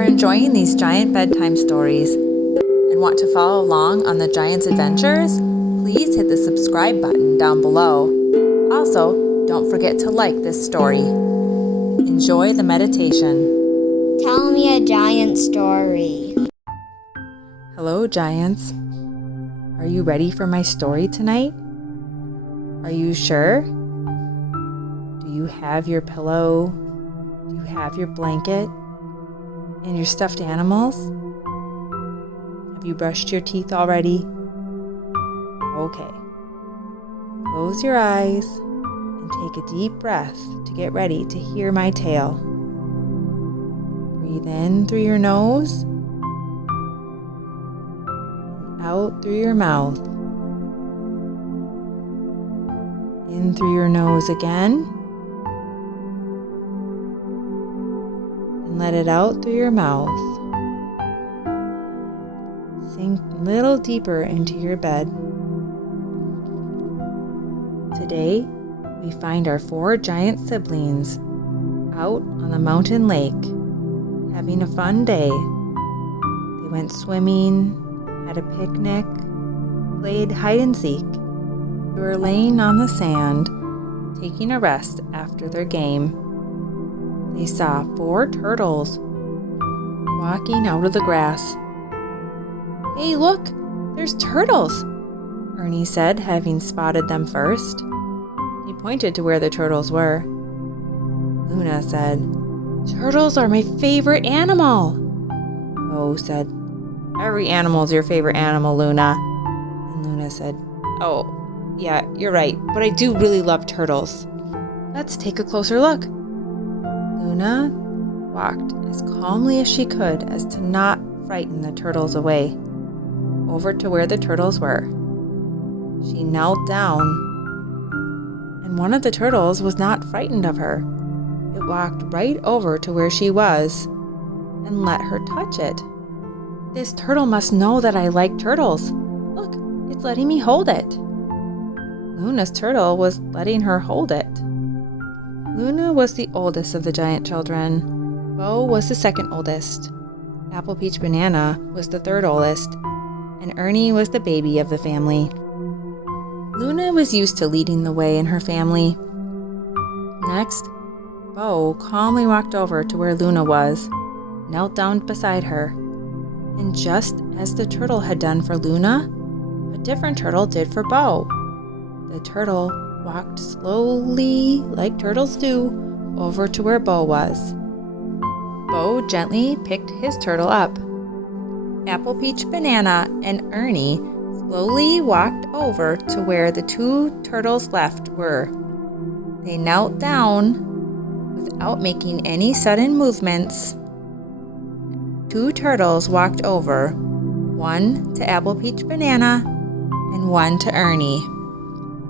are enjoying these giant bedtime stories and want to follow along on the giant's adventures, please hit the subscribe button down below. Also, don't forget to like this story. Enjoy the meditation. Tell me a giant story. Hello, giants. Are you ready for my story tonight? Are you sure? Do you have your pillow? Do you have your blanket? And your stuffed animals? Have you brushed your teeth already? Okay. Close your eyes and take a deep breath to get ready to hear my tale. Breathe in through your nose and out through your mouth. In through your nose again. And let it out through your mouth. Sink a little deeper into your bed. Today, we find our 4 giant siblings out on the mountain lake, having a fun day. They went swimming, had a picnic, played hide and seek. They were laying on the sand, taking a rest after their game. They saw 4 turtles walking out of the grass. "Hey, look, there's turtles," Ernie said, having spotted them first. He pointed to where the turtles were. Luna said, "Turtles are my favorite animal." Bo said, "Every animal's your favorite animal, Luna." And Luna said, "Oh, yeah, you're right, but I do really love turtles. Let's take a closer look." Luna walked as calmly as she could as to not frighten the turtles away, over to where the turtles were. She knelt down, and one of the turtles was not frightened of her. It walked right over to where she was and let her touch it. "This turtle must know that I like turtles. Look, it's letting me hold it." Luna's turtle was letting her hold it. Luna was the oldest of the giant children. Bo was the second oldest. Apple Peach Banana was the third oldest. And Ernie was the baby of the family. Luna was used to leading the way in her family. Next, Bo calmly walked over to where Luna was, knelt down beside her, and just as the turtle had done for Luna, a different turtle did for Bo. The turtle walked slowly, like turtles do, over to where Bo was. Bo gently picked his turtle up. Apple Peach Banana and Ernie slowly walked over to where the 2 turtles left were. They knelt down without making any sudden movements. 2 turtles walked over, one to Apple Peach Banana and one to Ernie.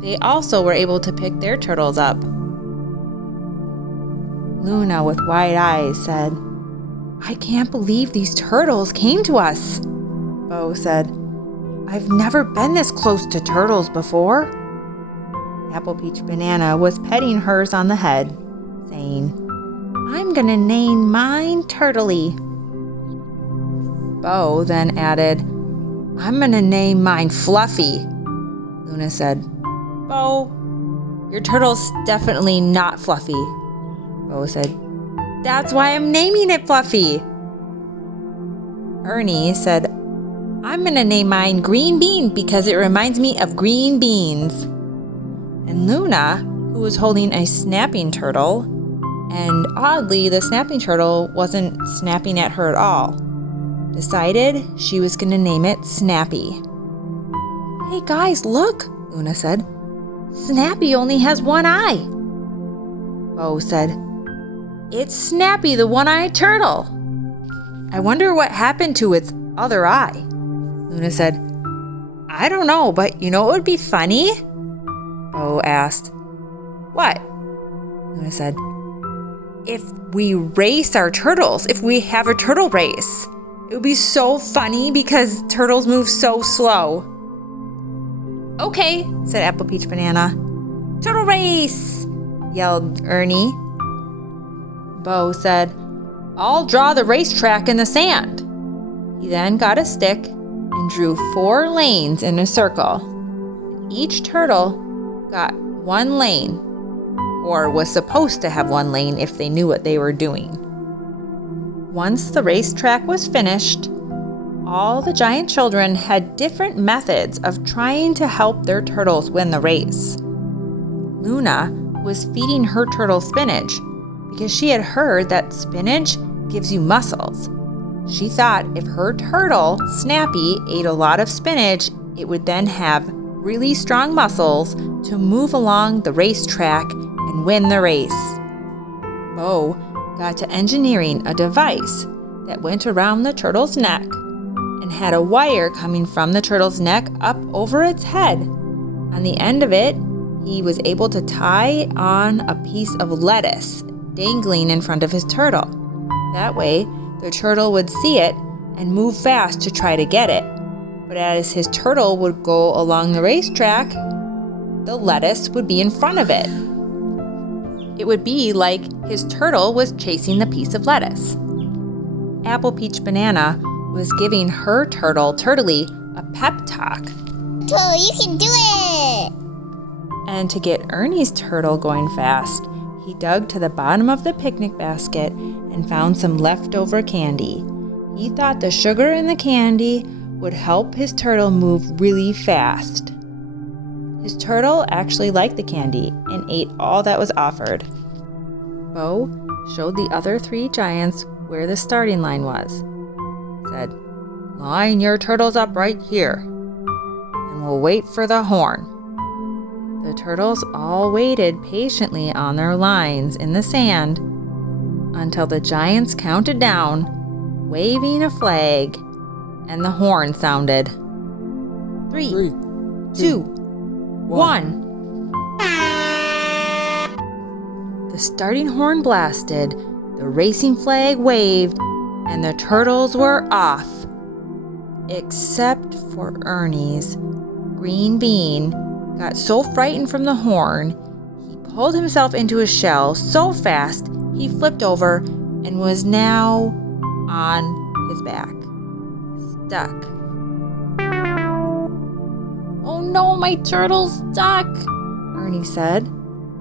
They also were able to pick their turtles up. Luna, with wide eyes, said, "I can't believe these turtles came to us." Bo said, "I've never been this close to turtles before." Apple Peach Banana was petting hers on the head, saying, "I'm gonna name mine Turtley." Bo then added, "I'm gonna name mine Fluffy." Luna said, "Bo, your turtle's definitely not fluffy." Bo said, "That's why I'm naming it Fluffy." Ernie said, "I'm gonna name mine Green Bean because it reminds me of green beans." And Luna, who was holding a snapping turtle, and oddly, the snapping turtle wasn't snapping at her at all, decided she was gonna name it Snappy. "Hey guys, look," Luna said. "Snappy only has one eye." Bo said, "It's Snappy, the one-eyed turtle. I wonder what happened to its other eye." Luna said, "I don't know, but you know what would be funny?" Bo asked. "What?" Luna said, "If we race our turtles, if we have a turtle race. It would be so funny because turtles move so slow." "Okay," said Apple Peach Banana. "Turtle race!" yelled Ernie. Bo said, I'll draw the racetrack in the sand." He then got a stick and drew 4 lanes in a circle. Each turtle got 1 lane, or was supposed to have 1 lane if they knew what they were doing. Once the racetrack was finished, all the giant children had different methods of trying to help their turtles win the race. Luna was feeding her turtle spinach because she had heard that spinach gives you muscles. She thought if her turtle, Snappy, ate a lot of spinach, it would then have really strong muscles to move along the racetrack and win the race. Bo got to engineering a device that went around the turtle's neck and had a wire coming from the turtle's neck up over its head. On the end of it, he was able to tie on a piece of lettuce dangling in front of his turtle. That way, the turtle would see it and move fast to try to get it. But as his turtle would go along the racetrack, the lettuce would be in front of it. It would be like his turtle was chasing the piece of lettuce. Apple Peach Banana was giving her turtle, Turtley, a pep talk. Turtle, you can do it! And to get Ernie's turtle going fast, he dug to the bottom of the picnic basket and found some leftover candy. He thought the sugar in the candy would help his turtle move really fast. His turtle actually liked the candy and ate all that was offered. Bo showed the other 3 giants where the starting line was. He said, "Line your turtles up right here, and we'll wait for the horn." The turtles all waited patiently on their lines in the sand until the giants counted down, waving a flag, and the horn sounded. 3, 2, 1. The starting horn blasted, the racing flag waved, and the turtles were off. Except for Ernie's green bean got so frightened from the horn, he pulled himself into his shell so fast he flipped over and was now on his back, stuck. "Oh no, my turtle's stuck," Ernie said.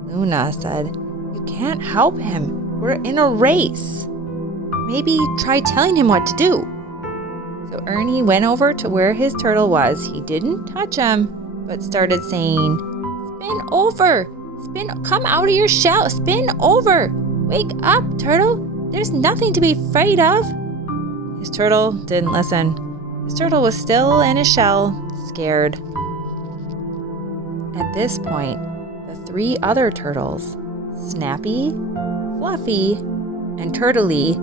Luna said, "You can't help him. We're in a race. Maybe try telling him what to do." So Ernie went over to where his turtle was. He didn't touch him, but started saying, "Spin over! Come out of your shell! Spin over! Wake up, turtle! There's nothing to be afraid of!" His turtle didn't listen. His turtle was still in his shell, scared. At this point, the 3 other turtles, Snappy, Fluffy, and Turtley,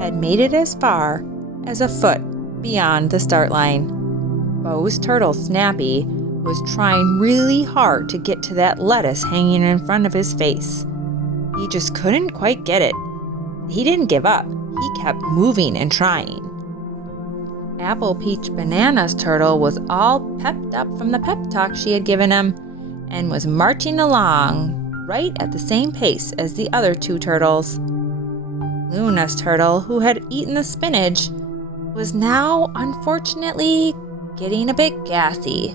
had made it as far as a foot beyond the start line. Bo's turtle, Snappy, was trying really hard to get to that lettuce hanging in front of his face. He just couldn't quite get it. He didn't give up. He kept moving and trying. Apple Peach Banana's turtle was all pepped up from the pep talk she had given him and was marching along right at the same pace as the other 2 turtles. Luna's turtle, who had eaten the spinach, was now unfortunately getting a bit gassy.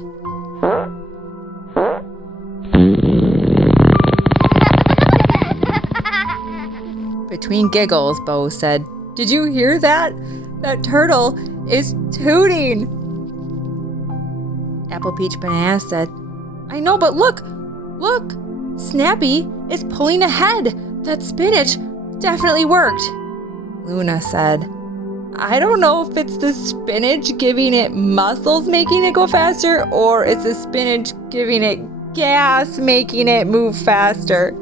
Between giggles, Bo said, "Did you hear that? That turtle is tooting." Apple Peach Banana said, "I know, but look! Snappy is pulling ahead. That spinach definitely worked." Luna said, "I don't know if it's the spinach giving it muscles making it go faster, or it's the spinach giving it gas making it move faster."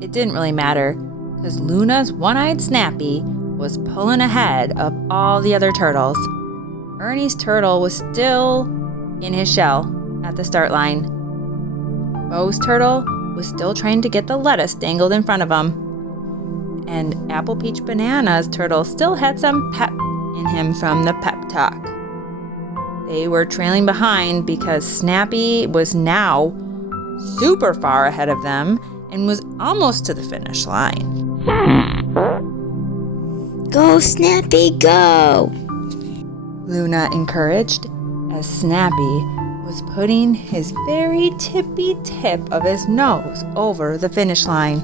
It didn't really matter, because Luna's one-eyed Snappy was pulling ahead of all the other turtles. Ernie's turtle was still in his shell at the start line. Bo's turtle was still trying to get the lettuce dangled in front of him. And Apple Peach Banana's turtle still had some pep in him from the pep talk. They were trailing behind because Snappy was now super far ahead of them, and was almost to the finish line. Go, Snappy, go! Luna encouraged as Snappy was putting his very tippy tip of his nose over the finish line.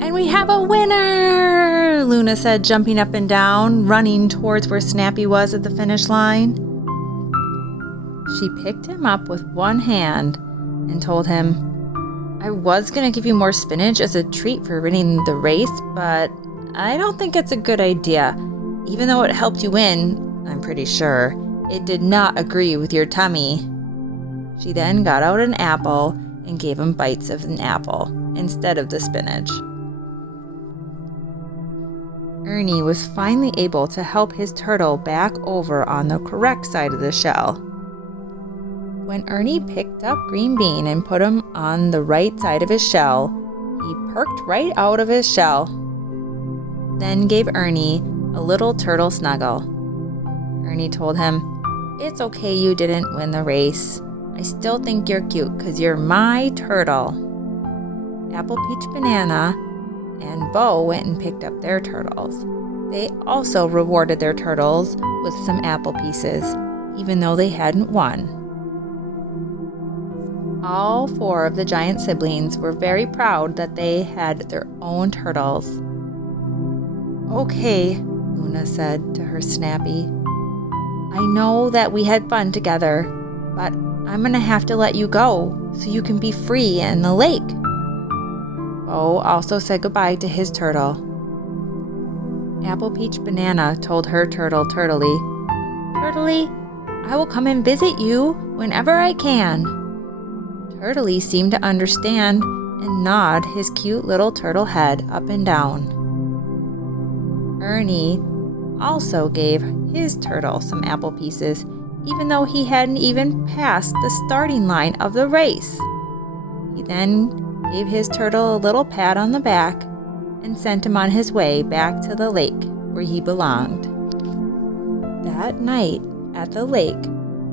And we have a winner, Luna said, jumping up and down, running towards where Snappy was at the finish line. She picked him up with one hand and told him, I was going to give you more spinach as a treat for winning the race, but I don't think it's a good idea. Even though it helped you win, I'm pretty sure, it did not agree with your tummy. She then got out an apple and gave him bites of an apple instead of the spinach. Ernie was finally able to help his turtle back over on the correct side of the shell. When Ernie picked up Green Bean and put him on the right side of his shell, he perked right out of his shell, then gave Ernie a little turtle snuggle. Ernie told him, It's okay you didn't win the race. I still think you're cute because you're my turtle. Apple, Peach, Banana, and Bo went and picked up their turtles. They also rewarded their turtles with some apple pieces, even though they hadn't won. All 4 of the giant siblings were very proud that they had their own turtles. Okay, Luna said to her Snappy. I know that we had fun together, but I'm going to have to let you go so you can be free in the lake. Bo also said goodbye to his turtle. Apple, Peach, Banana told her turtle, Turtley, Turtley, I will come and visit you whenever I can. Turtley seemed to understand and nod his cute little turtle head up and down. Ernie also gave his turtle some apple pieces, even though he hadn't even passed the starting line of the race. He then gave his turtle a little pat on the back and sent him on his way back to the lake where he belonged. That night at the lake,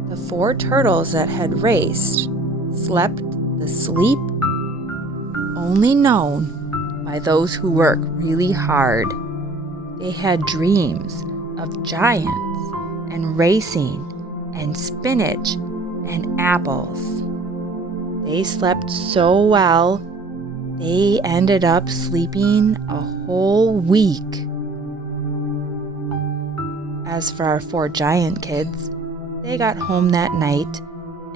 the 4 turtles that had raced slept the sleep only known by those who work really hard. They had dreams of giants and racing and spinach and apples. They slept so well, they ended up sleeping a whole week. As for our 4 giant kids, they got home that night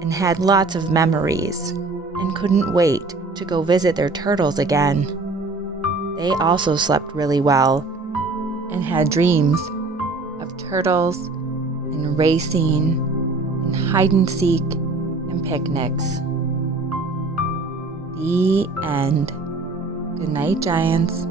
and had lots of memories and couldn't wait to go visit their turtles again. They also slept really well and had dreams of turtles and racing and hide and seek and picnics. The end. Good night, Giants.